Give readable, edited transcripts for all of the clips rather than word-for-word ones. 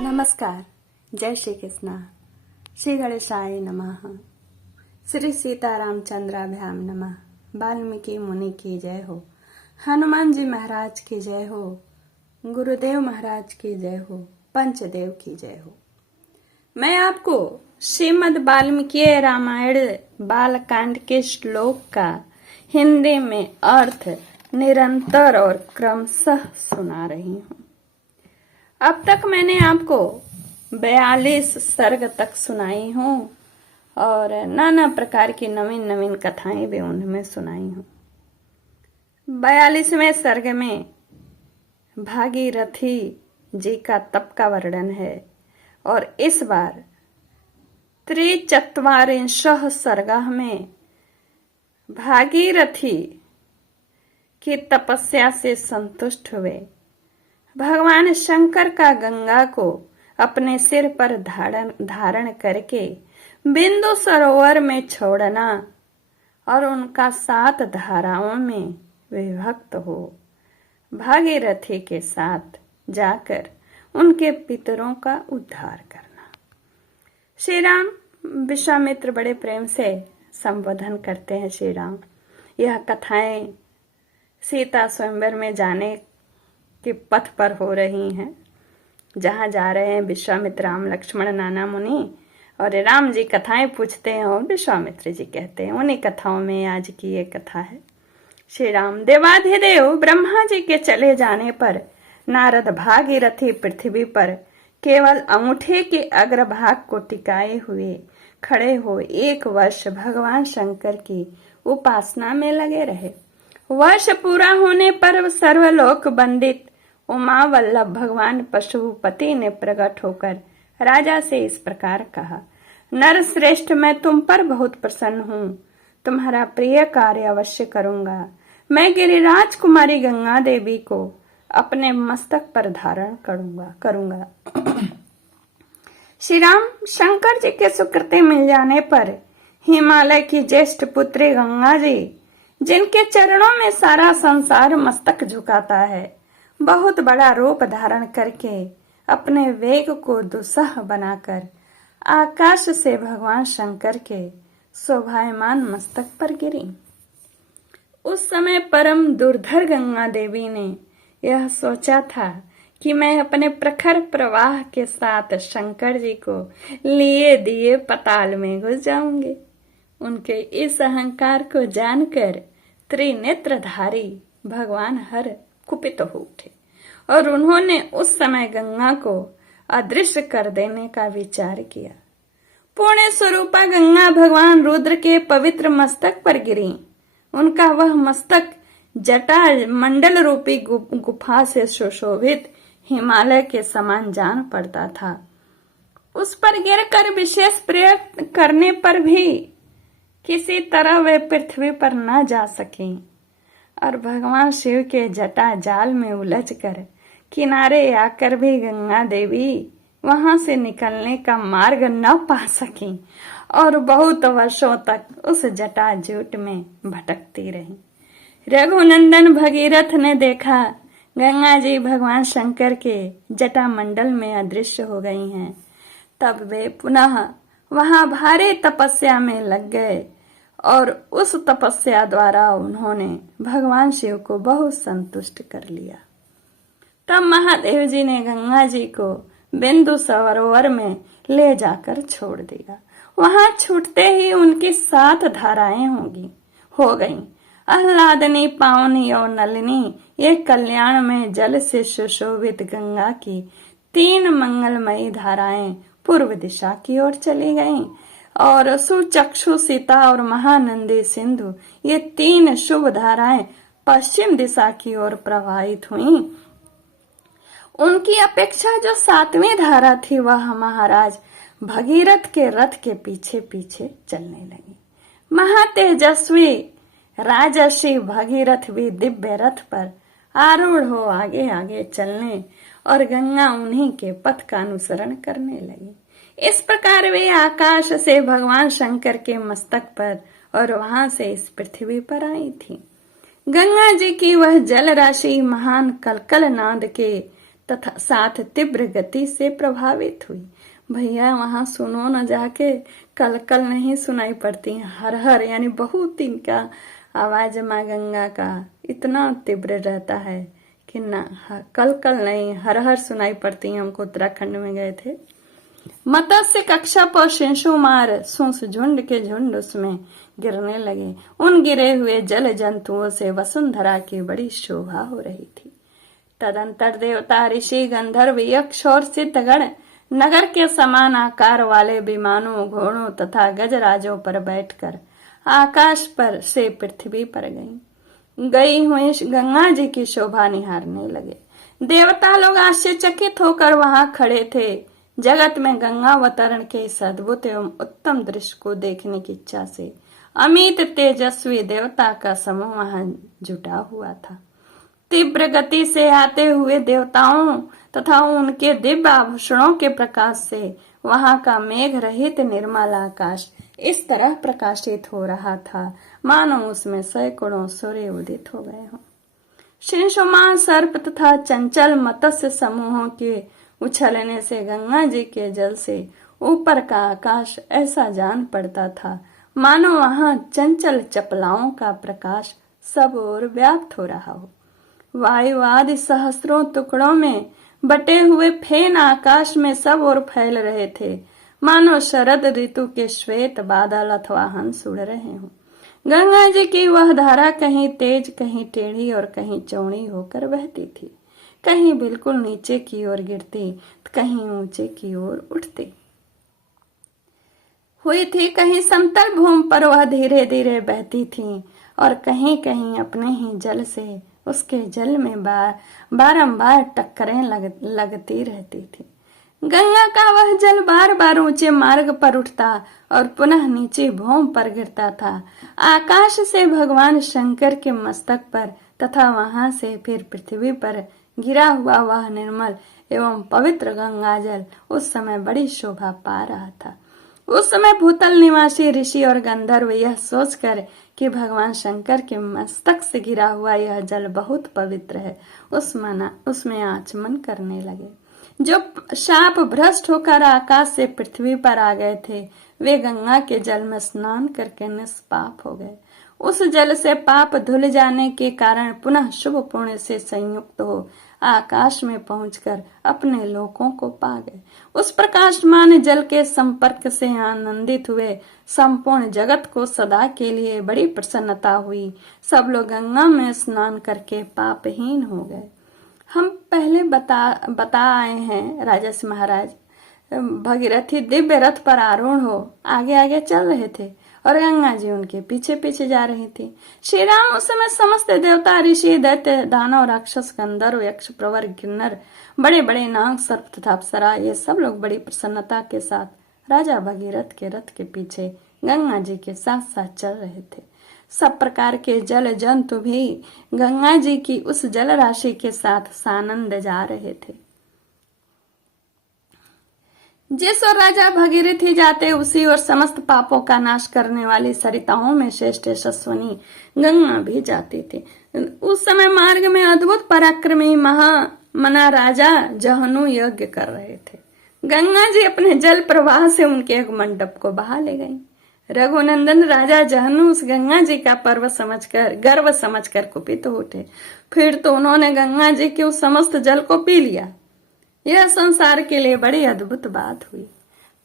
नमस्कार, जय श्री कृष्णा, श्री गणेशाय नमः, श्री सीतारामचंद्राभ्याम नमः, वाल्मीकि मुनि की जय हो, हनुमान जी महाराज की जय हो, गुरुदेव महाराज की जय हो, पंचदेव की जय हो। मैं आपको श्रीमद् वाल्मीकि रामायण बालकांड के श्लोक का हिंदी में अर्थ निरंतर और क्रमशः सुना रही हूँ। अब तक मैंने आपको 42 सर्ग तक सुनाई हूँ और नाना प्रकार की नवीन नवीन कथाएं भी उनमें सुनाई हूँ। 42वें सर्ग में भागीरथी जी का तप का वर्णन है और इस बार 43 सर्गः में भागीरथी की तपस्या से संतुष्ट हुए भगवान शंकर का गंगा को अपने सिर पर धारण करके बिंदु सरोवर में छोड़ना और उनका 7 धाराओं में विभक्त हो भागीरथी के साथ जाकर उनके पितरों का उद्धार करना। श्री राम विश्वामित्र बड़े प्रेम से संबोधन करते हैं। श्री राम यह कथाएं सीता स्वयंवर में जाने के पथ पर हो रही हैं। जहां जा रहे हैं विश्वामित्र राम लक्ष्मण नाना मुनि और राम जी कथाएं पूछते हैं और विश्वामित्र जी कहते हैं। उन्हीं कथाओं में आज की ये कथा है। श्री राम देवाधिदेव ब्रह्मा जी के चले जाने पर नारद भागीरथी पृथ्वी पर केवल अंगूठे के अग्रभाग को टिकाए हुए खड़े हो 1 वर्ष भगवान शंकर की उपासना में लगे रहे। वर्ष पूरा होने पर सर्वलोक वंदित उमा वल्लभ भगवान पशुपति ने प्रकट होकर राजा से इस प्रकार कहा, नर श्रेष्ठ, मैं तुम पर बहुत प्रसन्न हूँ। तुम्हारा प्रिय कार्य अवश्य करूंगा। मैं गिरिराज कुमारी गंगा देवी को अपने मस्तक पर धारण करूंगा। श्री राम शंकर जी के सुकृति मिल जाने पर हिमालय की ज्येष्ठ पुत्री गंगा जी, जिनके चरणों में सारा संसार मस्तक झुकाता है, बहुत बड़ा रूप धारण करके अपने वेग को दुस्सह बनाकर आकाश से भगवान शंकर के शोभायमान मस्तक पर गिरी। उस समय परम दुर्धर गंगा देवी ने यह सोचा था कि मैं अपने प्रखर प्रवाह के साथ शंकर जी को लिए दिए पताल में घुस जाऊंगी। उनके इस अहंकार को जानकर त्रिनेत्रधारी भगवान हर कुपित हो उठे और उन्होंने उस समय गंगा को अदृश्य कर देने का विचार किया। पुण्य स्वरूपा गंगा भगवान रुद्र के पवित्र मस्तक पर गिरी। उनका वह मस्तक जटा मंडल रूपी गुफा से सुशोभित हिमालय के समान जान पड़ता था। उस पर गिरकर विशेष प्रयत्न करने पर भी किसी तरह वे पृथ्वी पर न जा सके और भगवान शिव के जटा जाल में उलझकर किनारे आकर भी गंगा देवी वहां से निकलने का मार्ग न पा सकी और बहुत वर्षों तक उस जटा जूट में भटकती रही। रघुनंदन भगीरथ ने देखा गंगा जी भगवान शंकर के जटा मंडल में अदृश्य हो गई हैं। तब वे पुनः वहां भारी तपस्या में लग गए और उस तपस्या द्वारा उन्होंने भगवान शिव को बहुत संतुष्ट कर लिया। तब महादेव जी ने गंगा जी को बिंदु सरोवर में ले जाकर छोड़ दिया। वहां छूटते ही उनकी 7 धाराएं हो गईं। आह्लादनी, पावनी और नलिनी ये कल्याण में जल से सुशोभित गंगा की 3 मंगलमयी धाराएं पूर्व दिशा की ओर चली गईं और सुचक्षु सीता और महानंदी सिंधु ये 3 शुभ धाराएं पश्चिम दिशा की ओर प्रवाहित हुईं। उनकी अपेक्षा जो 7वीं धारा थी वह महाराज भगीरथ के रथ के पीछे पीछे चलने लगी। महातेजस्वी राजर्षि भगीरथ भी दिव्य रथ पर आरूढ़ हो आगे आगे चलने और गंगा उन्हीं के पथ का अनुसरण करने लगी। इस प्रकार वे आकाश से भगवान शंकर के मस्तक पर और वहां से इस पृथ्वी पर आई थी। गंगा जी की वह जल राशि महान कलकल नाद के तथा साथ तीव्र गति से प्रभावित हुई। भैया वहां सुनो न जाके, कलकल नहीं सुनाई पड़ती, हर हर यानी बहुत इनका आवाज माँ गंगा का इतना तीव्र रहता है कि ना कलकल नहीं हर हर सुनाई पड़ती। हमको उत्तराखंड में गए थे, मत्स्य कक्षा पर शिशुमार सूस झुंड के झुंड उसमें गिरने लगे। उन गिरे हुए जल जंतुओं से वसुंधरा की बड़ी शोभा हो रही थी। तदंतर देवता, ऋषि, गंधर्व, यक्ष और सिद्धगण नगर के समान आकार वाले विमानों, घोड़ों तथा गजराजों पर बैठकर आकाश पर से पृथ्वी पर गई हुई गंगा जी की शोभा निहारने लगे। देवता लोग आश्चर्यचकित होकर वहां खड़े थे। जगत में गंगावतरण के इस अद्भुत एवं उत्तम दृश्य को देखने की इच्छा से अमित तेजस्वी देवता का समूह वहां जुटा हुआ था। तीव्र गति से आते हुए देवताओं तथा उनके दिव्य आभूषणों के प्रकाश से वहां का मेघ रहित निर्मल आकाश इस तरह प्रकाशित हो रहा था मानो उसमें सैकड़ों सूर्य उदित हो गए हों। शिंशुमान सर्प तथा चंचल मत्स्य समूहों के उछलने से गंगा जी के जल से ऊपर का आकाश ऐसा जान पड़ता था मानो वहां चंचल चपलाओं का प्रकाश सब ओर व्याप्त हो रहा हो। वायु आदि सहस्रों टुकड़ों में बटे हुए फेन आकाश में सब ओर फैल रहे थे मानो शरद ऋतु के श्वेत बादल अथवा हंस उड़ रहे हों। गंगा जी की वह धारा कहीं तेज, कहीं टेढ़ी और कहीं चौड़ी होकर बहती थी, कहीं बिल्कुल नीचे की ओर गिरती, कहीं ऊंचे की ओर उठती हुई थी, कहीं समतल भूमि पर वह धीरे धीरे बहती थी और कहीं कहीं अपने ही जल से उसके जल में बारंबार टक्करें लगती रहती थी। गंगा का वह जल बार बार ऊंचे मार्ग पर उठता और पुनः नीचे भूमि पर गिरता था। आकाश से भगवान शंकर के मस्तक पर तथा वहां से फिर पृथ्वी पर गिरा हुआ वह निर्मल एवं पवित्र गंगा जल उस समय बड़ी शोभा पा रहा था। उस समय भूतल निवासी ऋषि और गंधर्व यह सोचकर कि भगवान शंकर के मस्तक से गिरा हुआ यह जल बहुत पवित्र है, उसमें आचमन करने लगे। जो शाप भ्रष्ट होकर आकाश से पृथ्वी पर आ गए थे वे गंगा के जल में स्नान करके निष्पाप हो गए। उस जल से पाप धुल जाने के कारण पुनः शुभ पुण्य से संयुक्त हो आकाश में पहुंचकर अपने लोकों को पा गए। उस प्रकाशमान जल के संपर्क से आनंदित हुए संपूर्ण जगत को सदा के लिए बड़ी प्रसन्नता हुई। सब लोग गंगा में स्नान करके पापहीन हो गए। हम पहले बता आए हैं राजर्षि महाराज भगीरथी दिव्य रथ पर आरूढ़ हो आगे आगे चल रहे थे और गंगा जी उनके पीछे पीछे जा रही थी। श्री राम उस समय समस्त देवता, ऋषि, दैत्य, दानव, राक्षस, गंधर्व, यक्ष, प्रवर, किन्नर, बड़े बड़े नाग, सर्प तथा अप्सरा ये सब लोग बड़ी प्रसन्नता के साथ राजा भगीरथ के रथ के पीछे गंगा जी के साथ साथ चल रहे थे। सब प्रकार के जल जंतु भी गंगा जी की उस जल राशि के साथ सानंद जा रहे थे। जिस ओर राजा भगीरथी जाते उसी ओर समस्त पापों का नाश करने वाली सरिताओं में श्रेष्ठ यशस्वनी गंगा भी जाती थी। उस समय मार्ग में अद्भुत पराक्रमी महामना राजा जहनु यज्ञ कर रहे थे। गंगा जी अपने जल प्रवाह से उनके एक मंडप को बहा ले गई। रघुनंदन राजा जहनु उस गंगा जी का गर्व समझकर कुपित उठे। फिर तो उन्होंने गंगा जी के उस समस्त जल को पी लिया। यह संसार के लिए बड़ी अद्भुत बात हुई।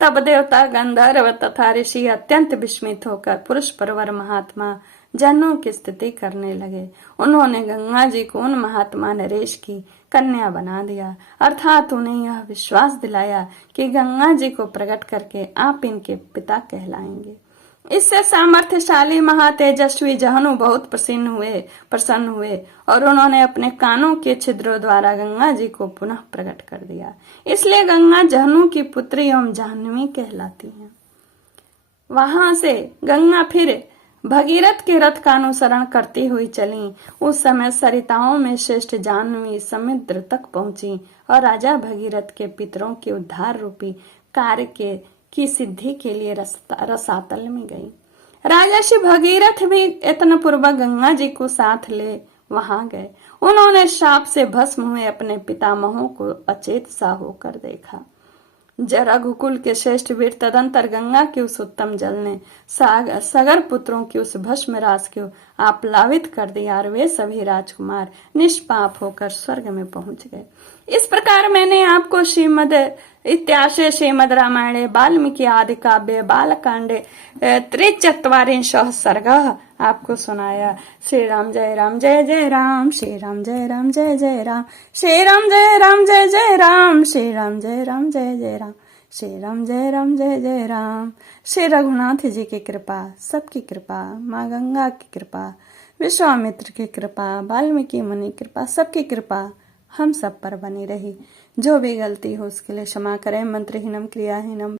तब देवता, गंधर्व तथा ऋषि अत्यंत विस्मित होकर पुरुष परवर महात्मा जहनु की स्तुति करने लगे। उन्होंने गंगा जी को उन महात्मा नरेश की कन्या बना दिया, अर्थात उन्हें यह विश्वास दिलाया कि गंगा जी को प्रकट करके आप इनके पिता कहलाएंगे। इससे सामर्थ्यशाली महातेजस्वी जहनु बहुत प्रसन्न हुए और उन्होंने अपने कानों के छिद्रों द्वारा गंगा जी को पुनः प्रकट कर दिया। इसलिए गंगा जहनु की पुत्री एवं जाह्नवी कहलाती है। वहां से गंगा फिर भगीरथ के रथ का अनुसरण करती हुई चली। उस समय सरिताओं में श्रेष्ठ जाह्नवी समुद्र तक पहुंची और राजा भगीरथ के पितरों के उद्धार रूपी कार्य की सिद्धि के लिए रसातल में गई। राजर्षि भगीरथ भी यत्नपूर्वक गंगा जी को साथ ले वहां गए। उन्होंने श्राप से भस्म हुए अपने पितामहों को अचेत सा होकर देखा। रघुकुल के श्रेष्ठ वीर तदंतर गंगा के उस उत्तम जल ने सगर पुत्रों की उस भस्म रास को आप्लावित कर दिया और वे सभी राजकुमार निष्पाप होकर स्वर्ग में पहुंच गए। इस प्रकार मैंने आपको श्रीमद इत्याशे श्रीमद रामायणे वाल्मीकि आदि काव्य बालकांडे 43 सर्गः आपको सुनाया। श्री राम जय राम जय जय राम, श्री राम जय राम जय जय राम, श्री राम जय राम जय जय राम, श्री राम जय राम जय जय राम, श्री राम जय राम जय जय राम। श्री रघुनाथ जी की कृपा, सबकी कृपा, माँ गंगा की कृपा, विश्वामित्र की कृपा, वाल्मीकि मुनि कृपा, सबकी कृपा हम सब पर बनी रही। जो भी गलती हो उसके लिए क्षमा करें। मंत्रहीनम क्रियाहीनम